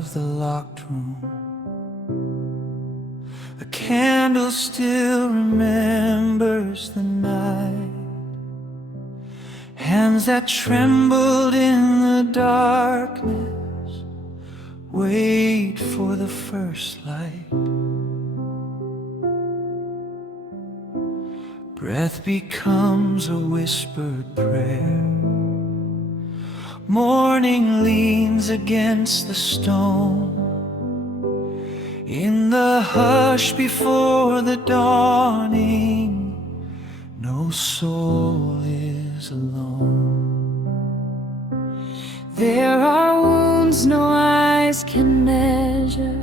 of the locked room. A candle still remembers the night. Hands that trembled in the darkness wait for the first light. Breath becomes a whispered prayer. Morning leans against the stone. In the hush before the dawning, no soul is alone. There are wounds no eyes can measure,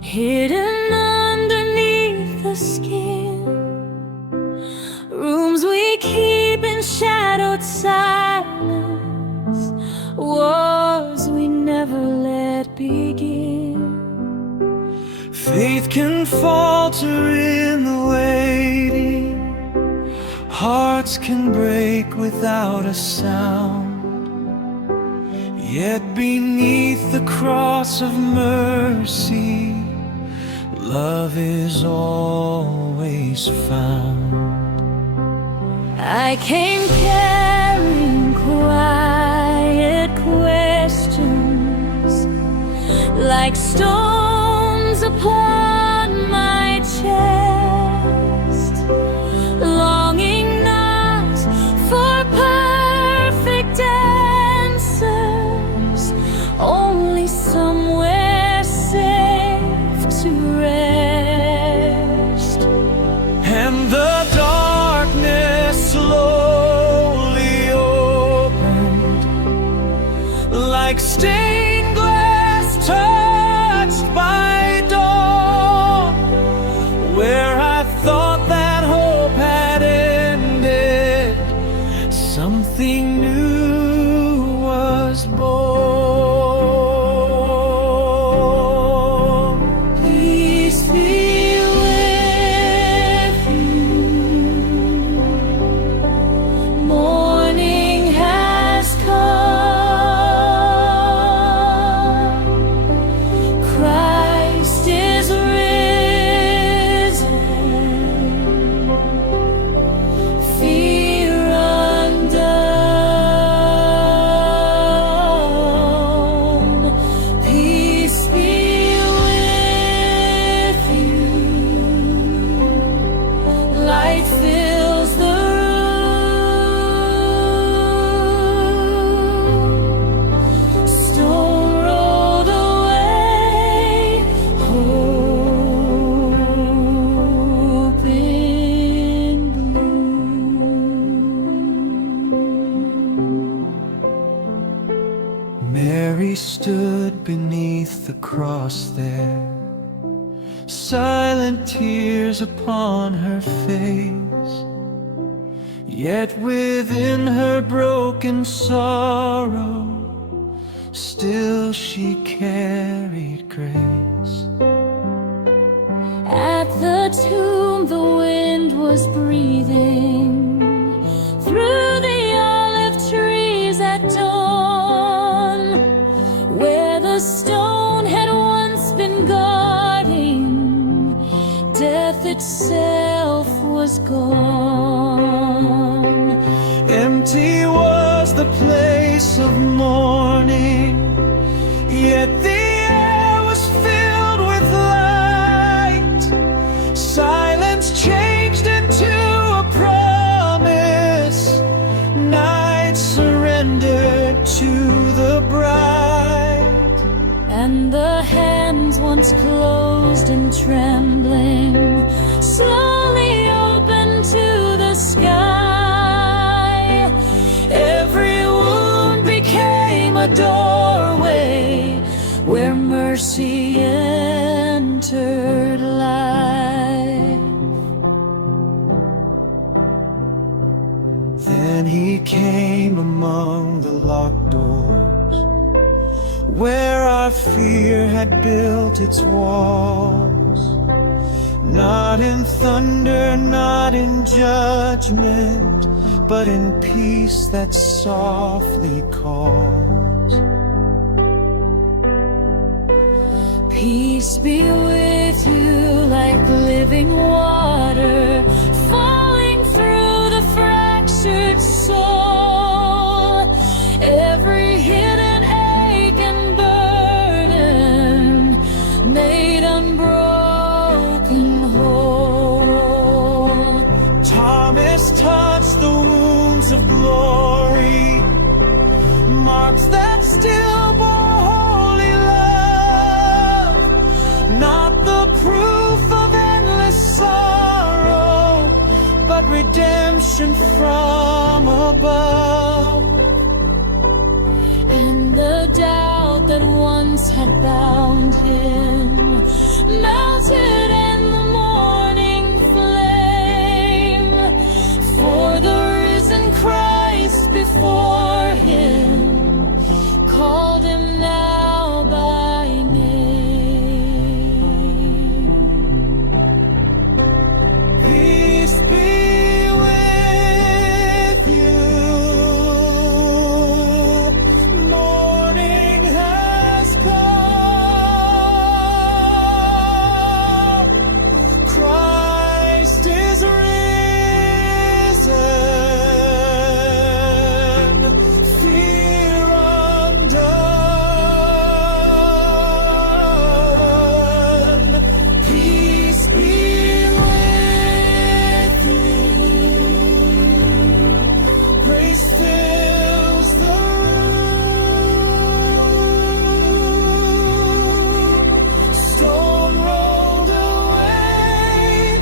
hidden underneath the skin. Rooms we keep in shadowed silence, wars we never let begin. Faith can falter in the waiting. Hearts can break without a sound. Yet beneath the cross of mercy, love is always found. I came carrying quiet questions, like stones upon my chest, longing not for perfect answers, only somewhere safe to rest. And the darkness slowly opened, like stained glass touched by dawn. Where I thought that hope had ended, something new was born. Peace be with you. Morning has come. Christ is risen. Fear undone. Peace be with you. Light fills the room. Stone rolled away. Hope in bloom. Mary stood beneath the cross there, silent tears upon her face. Yet within her broken sorrow, still she carried grace. At the tomb the wind was breathing through the olive trees at dawn, where the stone had once been guarding, death itself was gone. Empty was the place of mourning, yet the air was filled with light. Silence changed into a promise. Night surrendered to the bright. And the hands once closed and trembling slowly opened to the sky. Every wound became a doorway where mercy entered life. Then he came among the locked doors, where our fear had built its walls. Not in thunder, not in judgment, but in peace that softly calls. Peace be with you like living water falling through the fractured soul. Every hidden ache and burden made unbroken whole. Thomas touched the wounds of glory, marks that still bore holy love, not the proof of endless sorrow, but redemption from above. And the doubt that once had bound him melted in the morning flame, for the risen Christ before him called him now by name. Peace be with you. Morning has come. Christ is risen. Fear undone. Peace be with you. Grace fills the room. Stone rolled away.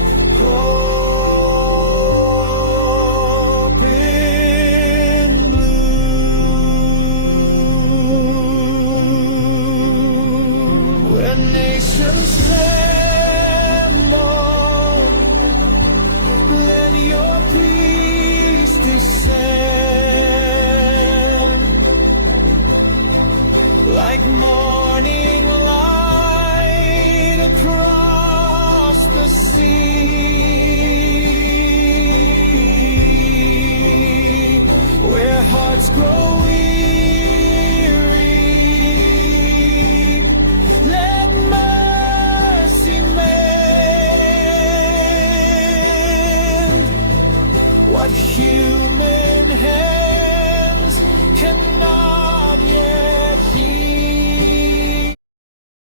Hope in bloom. When nations tremble, let your peace descend like morning